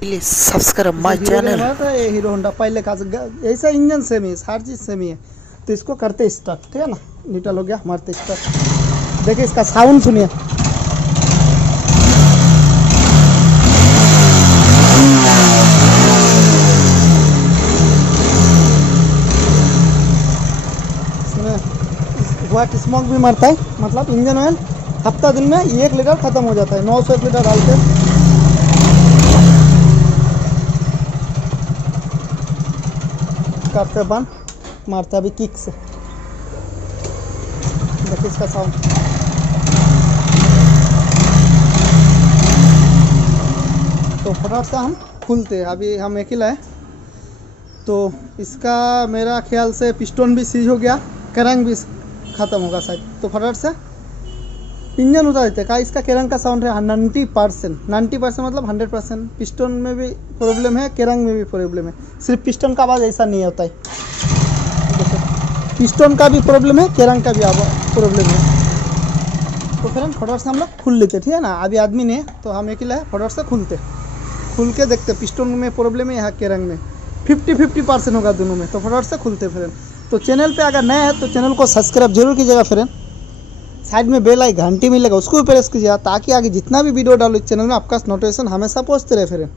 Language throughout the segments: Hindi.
Please subscribe my channel. ये हीरो होंडा पहले का ऐसा इंजन सेम ही, हर चीज़ सेम ही है। तो इसको करते स्टार्ट, ठीक है ना। न्यूट्रल हो गया, मारते स्टार्ट। देखिए इसका साउंड सुनिए। व्हाइट स्मोक भी मारता है, मतलब इंजन ऑयल हफ्ता दिन में 1 लीटर खत्म हो जाता है। 900 लीटर डालते हैं। करते बंद, मारता अभी किक से। देखिए इसका साउंड। तो फटाफट से हम खुलते हैं। अभी हम एक ही लाए, तो इसका मेरा ख्याल से पिस्टन भी सीज हो गया, करंग भी ख़त्म होगा शायद। तो फटाफट से इंजन उतार देते हैं। का इसका केरंग का साउंड है 90% मतलब 100%। पिस्टन में भी प्रॉब्लम है, केरंग में भी प्रॉब्लम है। सिर्फ पिस्टन का आवाज़ ऐसा नहीं होता है। पिस्टन का भी प्रॉब्लम है, केरंग का भी प्रॉब्लम है। तो फिर हम फटाफट से हम लोग खुल लेते, ठीक है ना। अभी आदमी नहीं है तो हम एक ही लाए, फटाफट से खुल के देखते पिस्टन में प्रॉब्लम है या केरंग में। 50-50% होगा दोनों में। तो फटाफट से खुलते फ्रेंड। तो चैनल पे अगर नए हैं तो चैनल को सब्सक्राइब जरूर कीजिएगा फ्रेंड। साइड में बेल आई घंटी मिलेगा, उसको भी प्रेस कीजिएगा, ताकि आगे जितना भी वीडियो डालो इस चैनल में आपका नोटिफिकेशन हमेशा पहुंचते रहे फ्रेंड।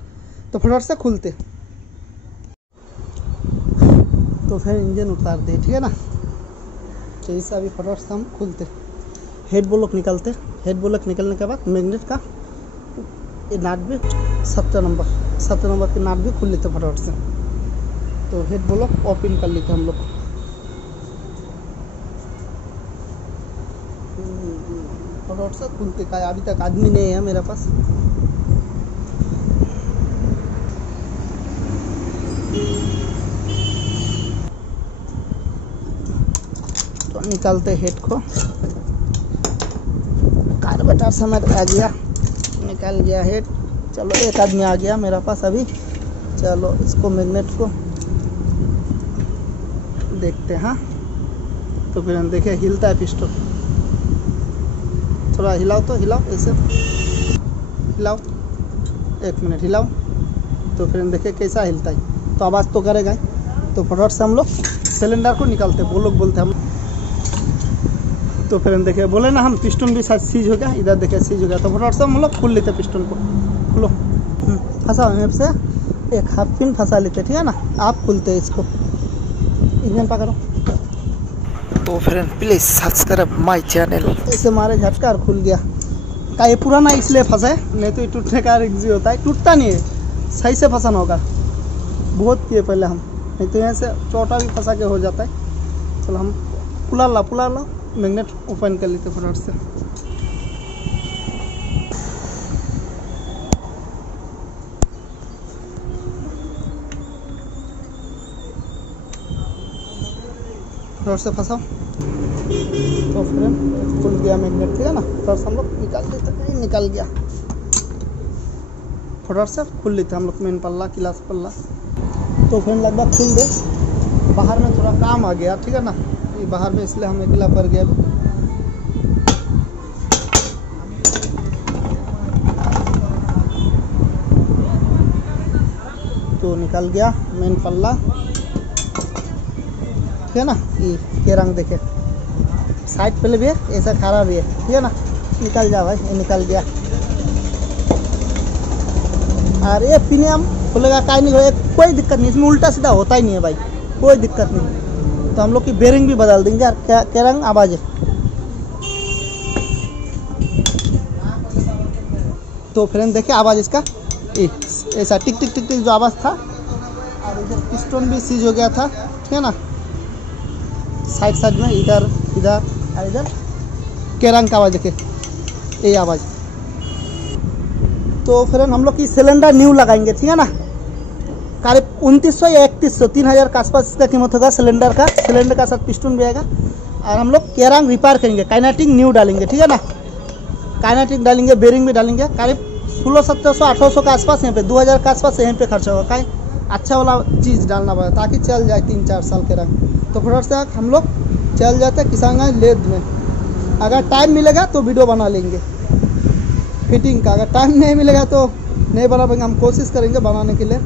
तो फटाफट से खुलते। तो फिर इंजन उतार दे, ठीक है ना। तो इससे अभी फटाफट से हम खुलते, हेड ब्लॉक निकालते। हेड ब्लॉक निकलने के बाद मैग्नेट का ये नाट भी 7 नंबर के नाट भी खुल लेते फटाफट से। तो हेड ब्लॉक ओपन कर लेते हम लोग। फटाफट से खुलते का। अभी तक आदमी नहीं है मेरे पास। तो निकालते हेड को। कार्बोरेटर समेत आ गया, निकल गया हेड। चलो एक आदमी आ गया मेरा पास अभी। चलो इसको मैग्नेट को देखते हैं। हाँ, तो फिर हम देखे हिलता है पिस्टन। थोड़ा हिलाओ, तो हिलाओ ऐसे, हिलाओ 1 मिनट हिलाओ। तो फिर हम देखे कैसा हिलता है। तो आवाज़ तो करेगा ही। तो फटाफट से हम लोग सिलेंडर को निकालते, वो लोग बोलते हम। तो फिर हम देखे, बोले ना हम पिस्टन भी शायद सीज हो गया। इधर देखे सीज हो गया। तो फटाफट से हम लोग खुल लेते पिस्टन को। खुलो, फंसा यहाँ से एक हाफ पिन फंसा लेते, ठीक है ना। आप खुलते इसको, इंजन पकड़ो। तो friend please subscribe my channel. ऐसे मारे झटका और खुल गया। का ये पुराना इसलिए फंसा है, नहीं तो ये टूटने का रिक्स होता है। टूटता नहीं है, सही से फंसाना होगा। बहुत किए पहले हम, नहीं तो यहाँ से चोटा भी फंसा के हो जाता है। चलो हम पुला ला मैग्नेट ओपन कर लेते फटाफट से। फटाफट से फंसाओ। तो फ्रेंड खुल गया मैग्नेट, ठीक है ना। फटाफट से हम लोग निकाल देते, निकल गया। फटाफट से खुल लेते हम लोग मेन पल्ला, क्लास पल्ला। तो फ्रेंड लगभग खुल दे। बाहर में थोड़ा काम आ गया, ठीक है ना। ये बाहर में इसलिए हम अकेला पड़ गया। तो निकल गया मेन पल्ला, ठीक है ना। ये रंग देखे, साइड पहले भी है, ऐसा खड़ा भी है, ठीक है ना। निकल जा भाई, ये निकल गया। अरे प्रीमियम खुलेगा, का नहीं होगा, कोई दिक्कत नहीं। इसमें उल्टा सीधा होता ही नहीं है भाई, कोई दिक्कत नहीं। तो हम लोग की बेरिंग भी बदल देंगे यार। क्या रंग आवाज़ है। तो फ्रेंड देखे आवाज़ इसका ऐसा टिक टिक टिक टिक जो आवाज़ था। और इधर पिस्टन भी सीज हो गया था, ठीक है ना। साइड में इधर और इधर केरंग का आवाज़ देखे, ये आवाज़। तो फ्रेंड हम लोग की सिलेंडर न्यू लगाएंगे, ठीक है ना। करीब 2900 या 3100, 3000 के आसपास इसका कीमत होगा सिलेंडर का। सिलेंडर का साथ पिस्टन भी आएगा। और हम लोग केरंग रिपेयर करेंगे, काइनेटिक न्यू डालेंगे, ठीक है ना। काइनेटिक डालेंगे, बेरिंग भी डालेंगे। करीब 1600-1700 के आसपास, यहाँ पे 2000 के आसपास यहाँ पे खर्चा होगा। कहीं अच्छा वाला चीज़ डालना पड़ेगा ताकि चल जाए 3-4 साल के रंग। तो फटाफट से हम लोग चल जाते किसानगंज लेद में। अगर टाइम मिलेगा तो वीडियो बना लेंगे फिटिंग का। अगर टाइम नहीं मिलेगा तो नहीं बना पाएंगे, हम कोशिश करेंगे बनाने के लिए।